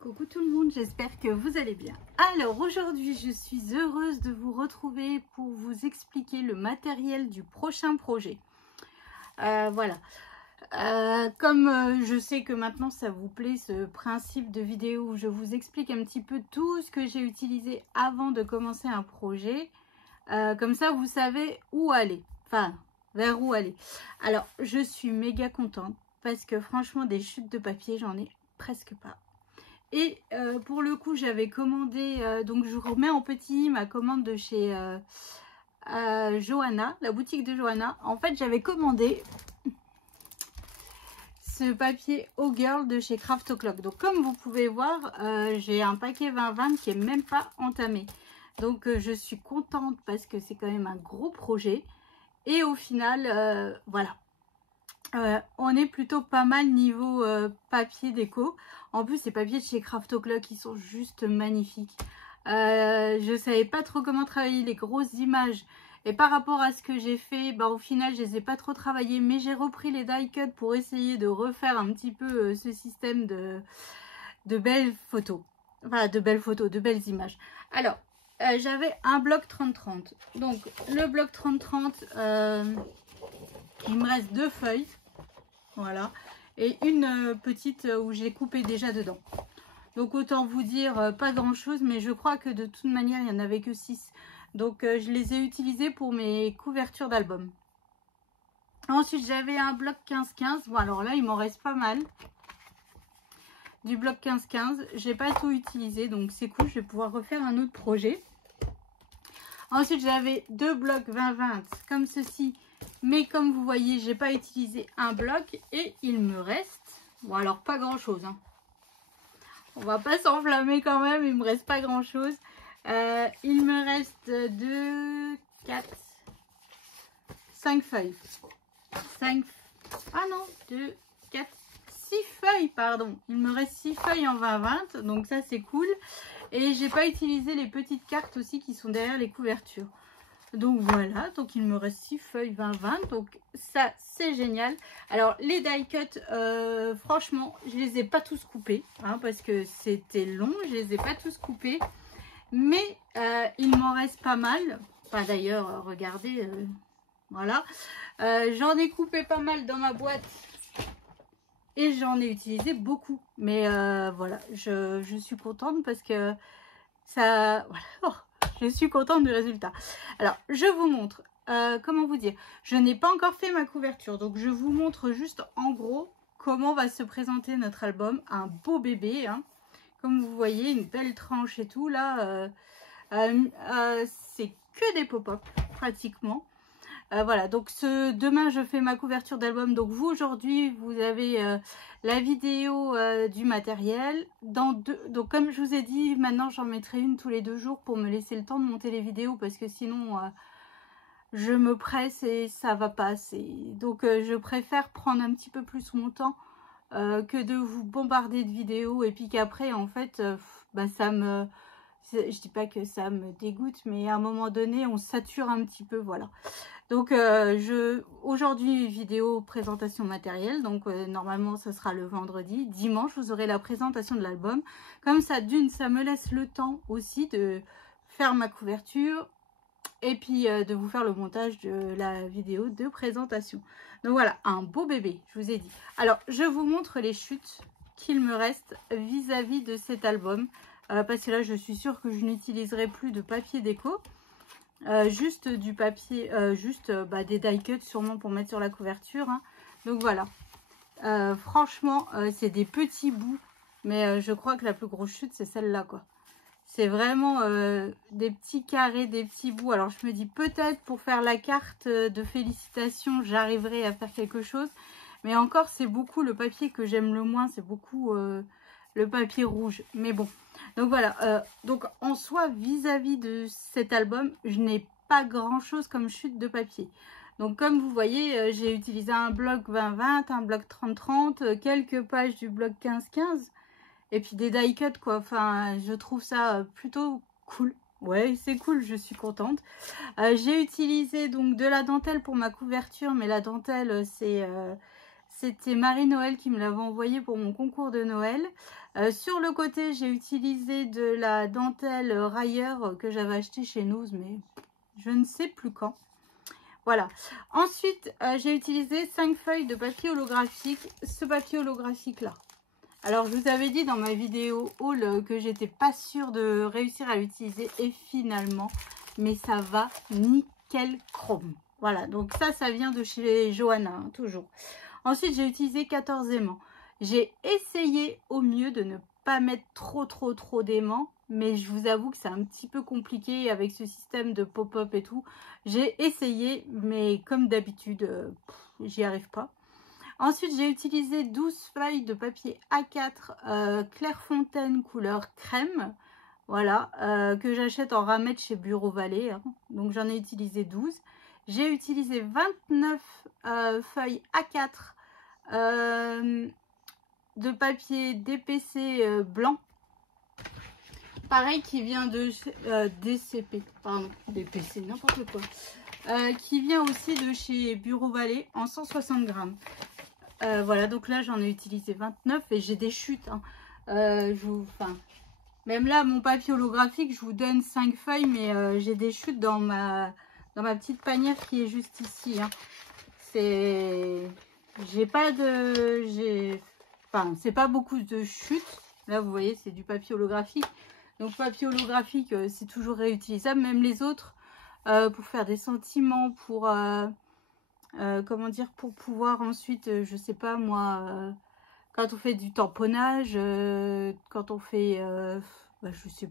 Coucou tout le monde, j'espère que vous allez bien. Alors aujourd'hui je suis heureuse de vous retrouver pour vous expliquer le matériel du prochain projet. Voilà, comme je sais que maintenant ça vous plaît ce principe de vidéo où je vous explique un petit peu tout ce que j'ai utilisé avant de commencer un projet. Comme ça vous savez où aller, enfin vers où aller. Alors je suis méga contente parce que franchement des chutes de papier j'en ai presque pas. Et pour le coup, j'avais commandé, donc je vous remets en petit ma commande de chez Johanna, la boutique de Johanna. En fait, j'avais commandé ce papier Oh Girl de chez Craft O'Clock. Donc comme vous pouvez voir, j'ai un paquet 2020 qui est même pas entamé. Donc je suis contente parce que c'est quand même un gros projet. Et au final, voilà. On est plutôt pas mal niveau papier déco. En plus, ces papiers de chez Craft O'Clock, ils sont juste magnifiques. Je savais pas trop comment travailler les grosses images. Et par rapport à ce que j'ai fait, bah, au final, je les ai pas trop travaillées. Mais j'ai repris les die cut pour essayer de refaire un petit peu ce système de belles photos. Enfin, de belles photos, de belles images. Alors, j'avais un bloc 30-30. Donc, le bloc 30-30... il me reste 2 feuilles, voilà, et une petite où j'ai coupé déjà dedans. Donc autant vous dire, pas grand chose, mais je crois que de toute manière, il n'y en avait que 6. Donc je les ai utilisés pour mes couvertures d'album. Ensuite, j'avais un bloc 15-15. Bon, alors là, il m'en reste pas mal. Du bloc 15-15, j'ai pas tout utilisé, donc c'est cool, je vais pouvoir refaire un autre projet. Ensuite, j'avais 2 blocs 20-20 comme ceci. Mais comme vous voyez, j'ai pas utilisé un bloc et il me reste, bon alors pas grand chose, hein. On va pas s'enflammer quand même, il me reste pas grand chose. Il me reste 2, 4, 5 feuilles. 5, ah non, 2, 4, 6 feuilles, pardon. Il me reste 6 feuilles en 20-20, donc ça c'est cool. Et j'ai pas utilisé les petites cartes aussi qui sont derrière les couvertures. Donc voilà, donc il me reste 6 feuilles 20-20, donc ça c'est génial. Alors les die cut, franchement, je les ai pas tous coupés, hein, parce que c'était long, je les ai pas tous coupés. Mais il m'en reste pas mal. Enfin d'ailleurs, regardez, voilà. J'en ai coupé pas mal dans ma boîte et j'en ai utilisé beaucoup. Mais voilà, je suis contente parce que ça... Voilà. Oh, je suis contente du résultat. Alors, je vous montre, comment vous dire, je n'ai pas encore fait ma couverture, donc je vous montre juste en gros comment va se présenter notre album. Un beau bébé, hein. Comme vous voyez, une belle tranche et tout, là, c'est que des pop-up, pratiquement. Voilà, donc demain je fais ma couverture d'album. Donc vous aujourd'hui vous avez la vidéo du matériel. Donc comme je vous ai dit, maintenant j'en mettrai une tous les 2 jours pour me laisser le temps de monter les vidéos parce que sinon je me presse et ça va pas assez. Donc je préfère prendre un petit peu plus mon temps que de vous bombarder de vidéos et puis qu'après en fait bah, ça me... Je dis pas que ça me dégoûte, mais à un moment donné on sature un petit peu, voilà. Donc aujourd'hui vidéo présentation matérielle, donc normalement ça sera le vendredi. Dimanche vous aurez la présentation de l'album. Comme ça d'une, ça me laisse le temps aussi de faire ma couverture et puis de vous faire le montage de la vidéo de présentation. Donc voilà, un beau bébé, je vous ai dit. Alors je vous montre les chutes qu'il me reste vis-à-vis de cet album, parce que là je suis sûre que je n'utiliserai plus de papier déco. Juste du papier, des die cuts sûrement pour mettre sur la couverture, hein. Donc voilà, franchement c'est des petits bouts, mais je crois que la plus grosse chute c'est celle-là, quoi. C'est vraiment des petits carrés, des petits bouts. Alors je me dis peut-être pour faire la carte de félicitations j'arriverai à faire quelque chose, mais encore c'est beaucoup le papier que j'aime le moins, c'est beaucoup le papier rouge, mais bon. Donc voilà, donc en soi vis-à-vis de cet album, je n'ai pas grand chose comme chute de papier. Donc comme vous voyez, j'ai utilisé un bloc 20-20, un bloc 30-30, quelques pages du bloc 15-15 et puis des die cut, quoi. Enfin, je trouve ça plutôt cool. Ouais, c'est cool, je suis contente. J'ai utilisé donc de la dentelle pour ma couverture, mais la dentelle C'était Marie-Noël qui me l'avait envoyé pour mon concours de Noël. Sur le côté, j'ai utilisé de la dentelle railleur que j'avais acheté chez Noz, mais je ne sais plus quand. Voilà. Ensuite, j'ai utilisé 5 feuilles de papier holographique. Ce papier holographique là. Alors, je vous avais dit dans ma vidéo haul que j'étais pas sûre de réussir à l'utiliser. Et finalement, mais ça va nickel chrome. Voilà, donc ça vient de chez Johanna, hein, toujours. Ensuite, j'ai utilisé 14 aimants. J'ai essayé au mieux de ne pas mettre trop d'aimants. Mais je vous avoue que c'est un petit peu compliqué avec ce système de pop-up et tout. J'ai essayé, mais comme d'habitude, j'y arrive pas. Ensuite, j'ai utilisé 12 feuilles de papier A4 Clairefontaine couleur crème. Voilà, que j'achète en ramette chez Bureau Vallée. Hein. Donc, j'en ai utilisé 12. J'ai utilisé 29 feuilles A4 de papier DPC blanc. Pareil, qui vient de DCP, pardon, DPC, n'importe quoi. Qui vient aussi de chez Bureau Vallée en 160 grammes. Voilà, donc là, j'en ai utilisé 29 et j'ai des chutes. Hein. Même là, mon papier holographique, je vous donne 5 feuilles, mais j'ai des chutes dans ma petite panière qui est juste ici. Hein. J'ai pas de... Enfin, c'est pas beaucoup de chutes. Là, vous voyez, c'est du papier holographique. Donc, papier holographique, c'est toujours réutilisable. Même les autres, pour faire des sentiments, pour... comment dire, pour pouvoir ensuite, je sais pas moi, quand on fait du tamponnage, quand on fait, je sais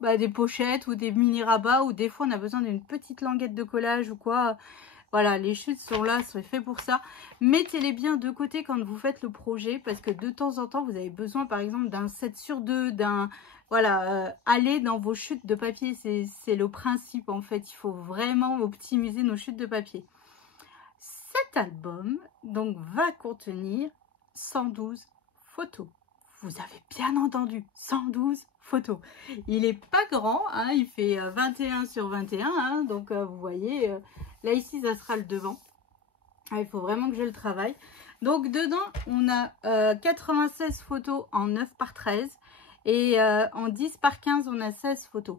pas, des pochettes ou des mini rabats, ou des fois on a besoin d'une petite languette de collage ou quoi. Voilà, les chutes sont là, c'est fait pour ça. Mettez-les bien de côté quand vous faites le projet, parce que de temps en temps, vous avez besoin par exemple d'un 7 sur 2, d'un... Voilà, aller dans vos chutes de papier, c'est le principe en fait. Il faut vraiment optimiser nos chutes de papier. Cet album donc va contenir 112 photos. Vous avez bien entendu, 112 photos. Il n'est pas grand, hein, il fait 21 sur 21, hein, donc vous voyez, là ici ça sera le devant. Ah, il faut vraiment que je le travaille. Donc dedans, on a 96 photos en 9 par 13 et en 10 par 15, on a 16 photos.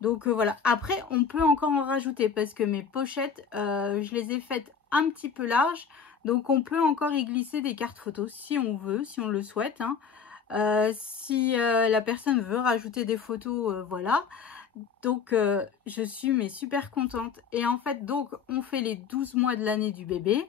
Donc voilà, après on peut encore en rajouter parce que mes pochettes, je les ai faites un petit peu larges. Donc on peut encore y glisser des cartes photos si on veut, si on le souhaite. Hein. Si la personne veut rajouter des photos, voilà. Donc je suis super contente. Et en fait, donc on fait les 12 mois de l'année du bébé.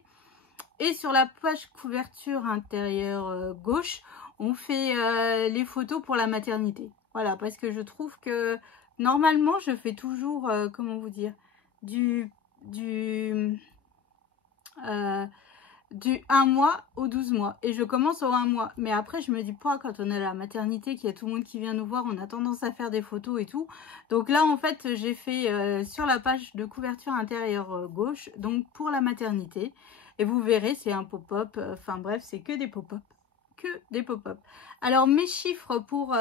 Et sur la page couverture intérieure gauche, on fait les photos pour la maternité. Voilà, parce que je trouve que normalement, je fais toujours, comment vous dire, du 1 mois au 12 mois. Et je commence au 1 mois. Mais après, je me dis pas, quand on est à la maternité, qu'il y a tout le monde qui vient nous voir, on a tendance à faire des photos et tout. Donc là, en fait, j'ai fait sur la page de couverture intérieure gauche, donc pour la maternité. Et vous verrez, c'est un pop-up. Enfin bref, c'est que des pop-up. Que des pop-up. Alors, mes chiffres pour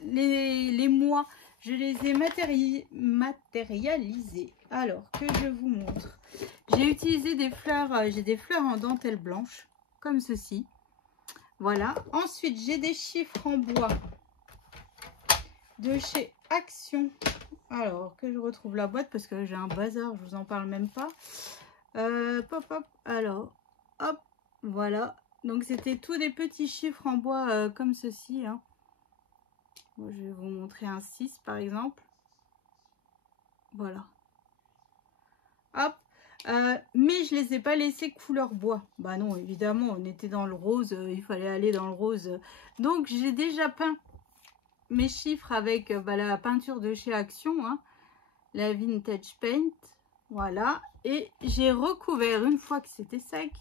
les mois, je les ai matérialisés. Alors, que je vous montre. J'ai utilisé des fleurs, j'ai des fleurs en dentelle blanche, comme ceci. Voilà. Ensuite, j'ai des chiffres en bois de chez Action. Alors, que je retrouve la boîte parce que j'ai un bazar, je vous en parle même pas. Pop, hop. Alors, hop, voilà. Donc, c'était tous des petits chiffres en bois comme ceci. Hein. Bon, je vais vous montrer un 6 par exemple. Voilà. Hop. Mais je les ai pas laissés couleur bois. Bah non, évidemment, on était dans le rose, il fallait aller dans le rose. Donc, j'ai déjà peint mes chiffres avec la peinture de chez Action, hein, la Vintage Paint. Voilà. Et j'ai recouvert, une fois que c'était sec,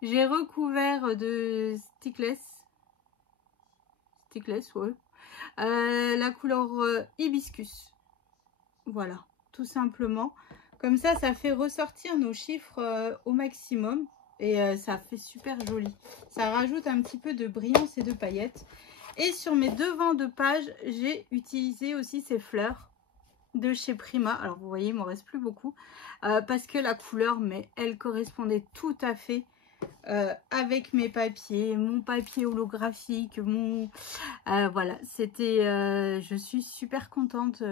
j'ai recouvert de Stickless. Stickless, ouais. La couleur hibiscus. Voilà, tout simplement. Comme ça fait ressortir nos chiffres au maximum. Et ça fait super joli. Ça rajoute un petit peu de brillance et de paillettes. Et sur mes devants de page, j'ai utilisé aussi ces fleurs de chez Prima. Alors vous voyez, il m'en reste plus beaucoup. Parce que la couleur, mais elle correspondait tout à fait avec mes papiers, mon papier holographique, mon... voilà, c'était... je suis super contente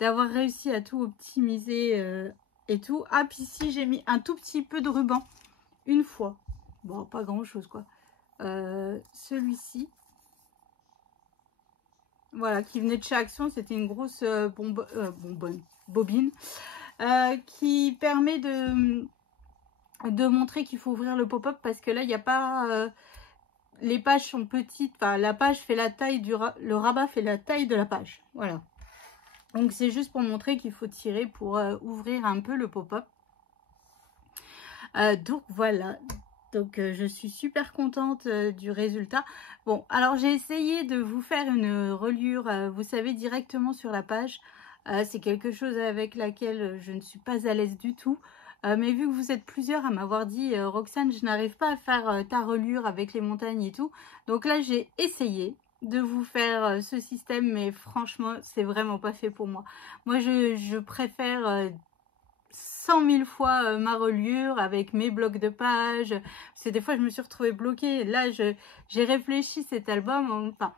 d'avoir réussi à tout optimiser et tout. Ah, puis ici, j'ai mis un tout petit peu de ruban, une fois. Bon, pas grand-chose, quoi. Celui-ci. Voilà, qui venait de chez Action. C'était une grosse bobine qui permet de montrer qu'il faut ouvrir le pop-up parce que là, il n'y a pas... les pages sont petites. Enfin, la page fait la taille le rabat fait la taille de la page. Voilà. Donc, c'est juste pour montrer qu'il faut tirer pour ouvrir un peu le pop-up. Donc, voilà. Donc, je suis super contente du résultat. Bon, alors, j'ai essayé de vous faire une reliure, vous savez, directement sur la page. C'est quelque chose avec laquelle je ne suis pas à l'aise du tout. Mais vu que vous êtes plusieurs à m'avoir dit Roxane, je n'arrive pas à faire ta reliure avec les montagnes et tout. Donc là, j'ai essayé de vous faire ce système, mais franchement, c'est vraiment pas fait pour moi. Moi, je préfère 100 000 fois ma reliure avec mes blocs de pages. Parce que des fois, je me suis retrouvée bloquée. Là, j'ai réfléchi cet album. Enfin,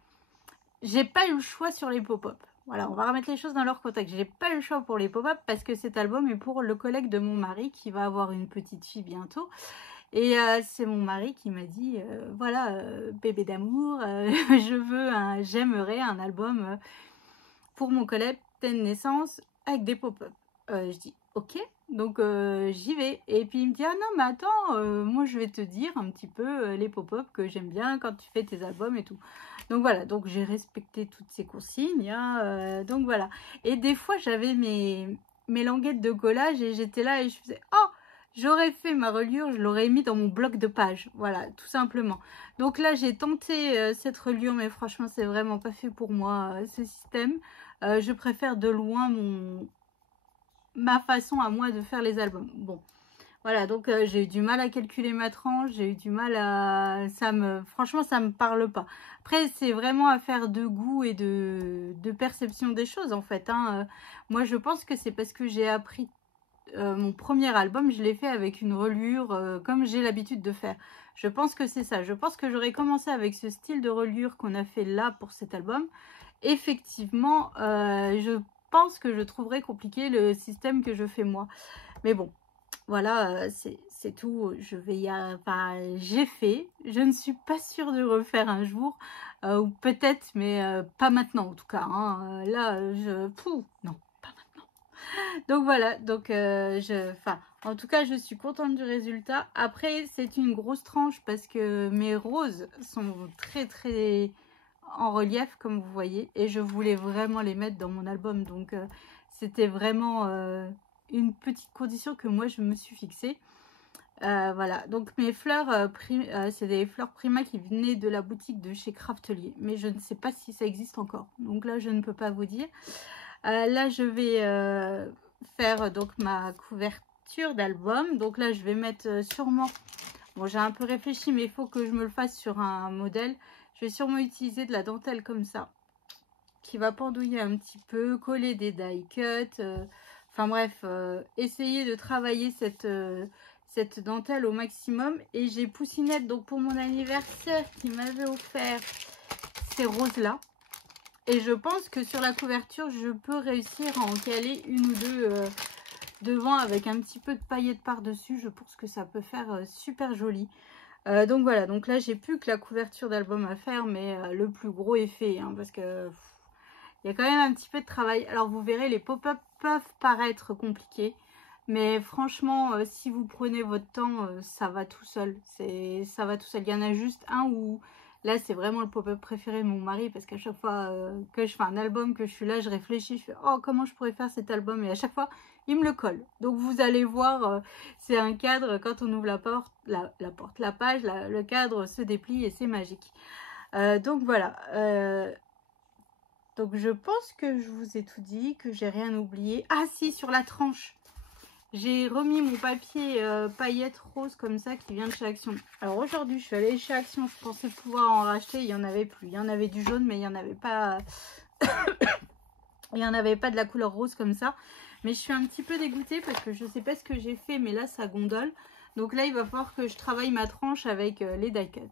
j'ai pas eu le choix sur les pop-up. Voilà, on va remettre les choses dans leur contexte. J'ai pas eu le choix pour les pop-up parce que cet album est pour le collègue de mon mari qui va avoir une petite fille bientôt. Et c'est mon mari qui m'a dit, voilà, bébé d'amour, j'aimerais un album pour mon collègue de naissance avec des pop-up. Je dis, ok, donc j'y vais. Et puis il me dit, ah non, mais attends, moi je vais te dire un petit peu les pop-up que j'aime bien quand tu fais tes albums et tout. Donc voilà, donc j'ai respecté toutes ces consignes. Hein, donc voilà. Et des fois, j'avais mes languettes de collage et j'étais là et je faisais, oh, j'aurais fait ma reliure, je l'aurais mis dans mon bloc de page. Voilà, tout simplement. Donc là, j'ai tenté cette reliure, mais franchement, c'est vraiment pas fait pour moi, ce système. Je préfère de loin ma façon à moi de faire les albums. Bon, voilà, donc j'ai eu du mal à calculer ma tranche, j'ai eu du mal à... Franchement, ça me parle pas. Après, c'est vraiment affaire de goût et de perception des choses, en fait. Hein. Moi, je pense que c'est parce que j'ai appris mon premier album, je l'ai fait avec une reliure comme j'ai l'habitude de faire. Je pense que c'est ça. Je pense que j'aurais commencé avec ce style de reliure qu'on a fait là pour cet album. Effectivement, je pense que je trouverais compliqué le système que je fais moi. Mais bon, voilà, c'est tout. Enfin, j'ai fait. Je ne suis pas sûre de refaire un jour. Ou peut-être, mais pas maintenant en tout cas. Hein. Là, non. Donc voilà, donc en tout cas, je suis contente du résultat. Après, c'est une grosse tranche parce que mes roses sont très très en relief, comme vous voyez. Et je voulais vraiment les mettre dans mon album. Donc, c'était vraiment une petite condition que moi, je me suis fixée. Voilà, donc mes fleurs, c'est des fleurs Prima qui venaient de la boutique de chez Craftelier. Mais je ne sais pas si ça existe encore. Donc là, je ne peux pas vous dire. Là, je vais faire donc ma couverture d'album. Donc là, je vais mettre sûrement... Bon, j'ai un peu réfléchi, mais il faut que je me le fasse sur un modèle. Je vais sûrement utiliser de la dentelle comme ça, qui va pendouiller un petit peu, coller des die cuts. Enfin bref, essayer de travailler cette dentelle au maximum. Et j'ai Poussinette, donc pour mon anniversaire, qui m'avait offert ces roses-là. Et je pense que sur la couverture, je peux réussir à en caler une ou deux devant avec un petit peu de paillettes par-dessus. Je pense que ça peut faire super joli. Donc voilà, donc là, j'ai plus que la couverture d'album à faire, mais le plus gros est fait. Hein, parce que il y a quand même un petit peu de travail. Alors vous verrez, les pop-up peuvent paraître compliqués. Mais franchement, si vous prenez votre temps, ça va tout seul. Ça va tout seul. Il y en a juste un où... Là, c'est vraiment le pop-up préféré de mon mari parce qu'à chaque fois que je fais un album, que je suis là, je réfléchis, je fais « Oh, comment je pourrais faire cet album ?» Et à chaque fois, il me le colle. Donc, vous allez voir, c'est un cadre, quand on ouvre la page, le cadre se déplie et c'est magique. Donc, voilà. Donc, je pense que je vous ai tout dit, que j'ai rien oublié. Ah si, sur la tranche. J'ai remis mon papier paillettes rose comme ça qui vient de chez Action. Alors aujourd'hui, je suis allée chez Action. Je pensais pouvoir en racheter. Il n'y en avait plus. Il y en avait du jaune, mais il n'y en avait pas... il n'y en avait pas de la couleur rose comme ça. Mais je suis un petit peu dégoûtée parce que je ne sais pas ce que j'ai fait. Mais là, ça gondole. Donc là, il va falloir que je travaille ma tranche avec les die cut.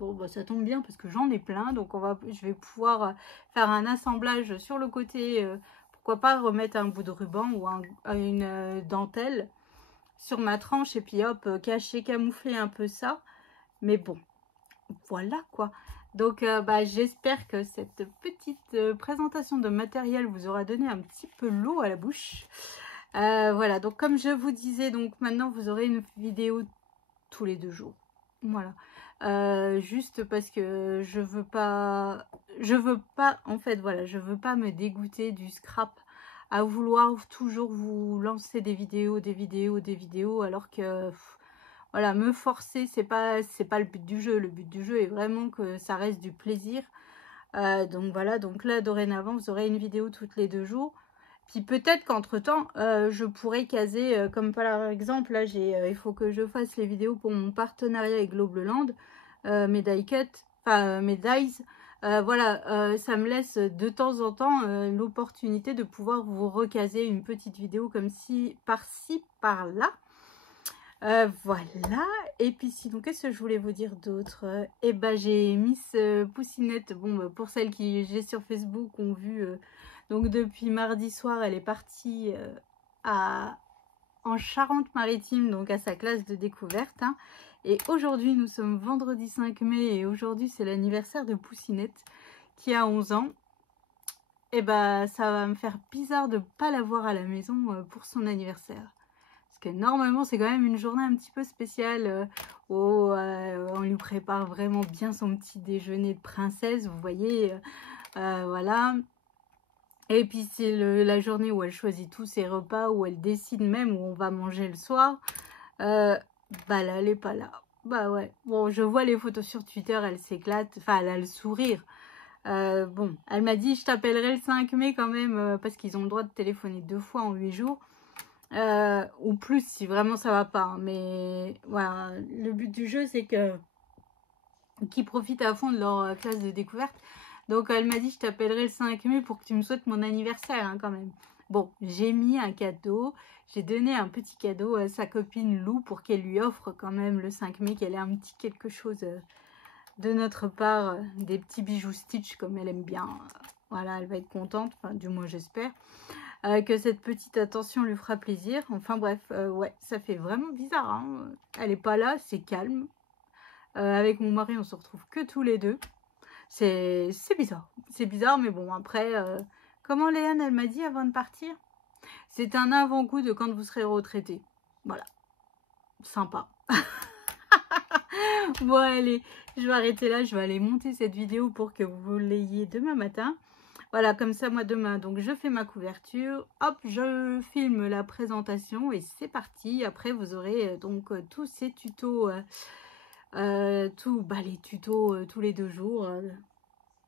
Bon, bah, ça tombe bien parce que j'en ai plein. Donc je vais pouvoir faire un assemblage sur le côté. Pourquoi pas remettre un bout de ruban ou une dentelle sur ma tranche. Et puis hop, cacher, camoufler un peu ça. Mais bon, voilà quoi. Donc bah, j'espère que cette petite présentation de matériel vous aura donné un petit peu l'eau à la bouche. Voilà, donc comme je vous disais, donc maintenant vous aurez une vidéo tous les 2 jours. Voilà. Juste parce que je veux pas en fait, voilà, je veux pas me dégoûter du scrap à vouloir toujours vous lancer des vidéos, alors que voilà, me forcer, c'est pas le but du jeu. Le but du jeu est vraiment que ça reste du plaisir. Donc voilà, donc là dorénavant vous aurez une vidéo toutes les 2 jours. Puis peut-être qu'entre temps je pourrais caser, comme par exemple là il faut que je fasse les vidéos pour mon partenariat avec Globleland, mes die cut, enfin mes dies. Voilà, ça me laisse de temps en temps l'opportunité de pouvoir vous recaser une petite vidéo comme si par-ci par-là. Voilà, et puis sinon qu'est-ce que je voulais vous dire d'autre? Eh ben j'ai Miss Poussinette, bon bah, pour celles qui j'ai sur Facebook ont vu, donc depuis mardi soir elle est partie en Charente-Maritime, donc à sa classe de découverte, hein. Et aujourd'hui nous sommes vendredi 5 mai et aujourd'hui c'est l'anniversaire de Poussinette qui a 11 ans. Et bah ça va me faire bizarre de ne pas la voir à la maison pour son anniversaire. Parce que normalement, c'est quand même une journée un petit peu spéciale où on lui prépare vraiment bien son petit déjeuner de princesse, vous voyez. Voilà. Et puis, c'est la journée où elle choisit tous ses repas, où elle décide même où on va manger le soir. Bah là, elle n'est pas là. Bah ouais. Bon, je vois les photos sur Twitter, elle s'éclate. Enfin, elle a le sourire. Bon, elle m'a dit, je t'appellerai le 5 mai quand même, parce qu'ils ont le droit de téléphoner 2 fois en 8 jours. Ou plus si vraiment ça va pas, hein. Mais voilà, le but du jeu c'est que qu'ils profitent à fond de leur classe de découverte. Donc elle m'a dit je t'appellerai le 5 mai pour que tu me souhaites mon anniversaire, hein, quand même. Bon, j'ai mis un cadeau, j'ai donné un petit cadeau à sa copine Lou pour qu'elle lui offre quand même le 5 mai, qu'elle ait un petit quelque chose de notre part, des petits bijoux Stitch comme elle aime bien. Voilà, elle va être contente, enfin du moins j'espère. Que cette petite attention lui fera plaisir. Enfin bref, ouais, ça fait vraiment bizarre, hein. Elle n'est pas là, c'est calme. Avec mon mari, on se retrouve que tous les deux. C'est bizarre. C'est bizarre, mais bon, après, comment Léane, elle m'a dit avant de partir? C'est un avant-goût de quand vous serez retraité. Voilà. Sympa. Bon, allez, je vais arrêter là. Je vais aller monter cette vidéo pour que vous l'ayez demain matin. Voilà, comme ça, moi, demain, donc je fais ma couverture. Hop, je filme la présentation et c'est parti. Après, vous aurez donc tous ces tutos, les tutos tous les 2 jours.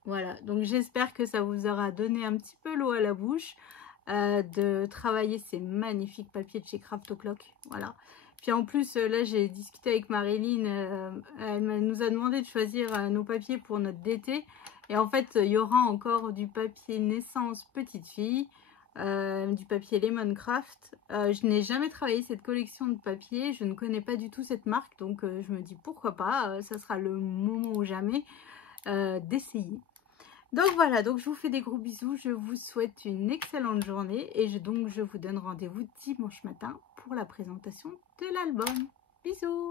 Voilà, donc j'espère que ça vous aura donné un petit peu l'eau à la bouche de travailler ces magnifiques papiers de chez Craft O'Clock. Voilà. Puis en plus, là, j'ai discuté avec Marilyn. Elle nous a demandé de choisir nos papiers pour notre DT. Et en fait, il y aura encore du papier naissance petite fille, du papier Lemoncraft. Je n'ai jamais travaillé cette collection de papier. Je ne connais pas du tout cette marque. Donc, je me dis pourquoi pas. Ça sera le moment ou jamais d'essayer. Donc voilà, donc je vous fais des gros bisous, je vous souhaite une excellente journée et je vous donne rendez-vous dimanche matin pour la présentation de l'album. Bisous!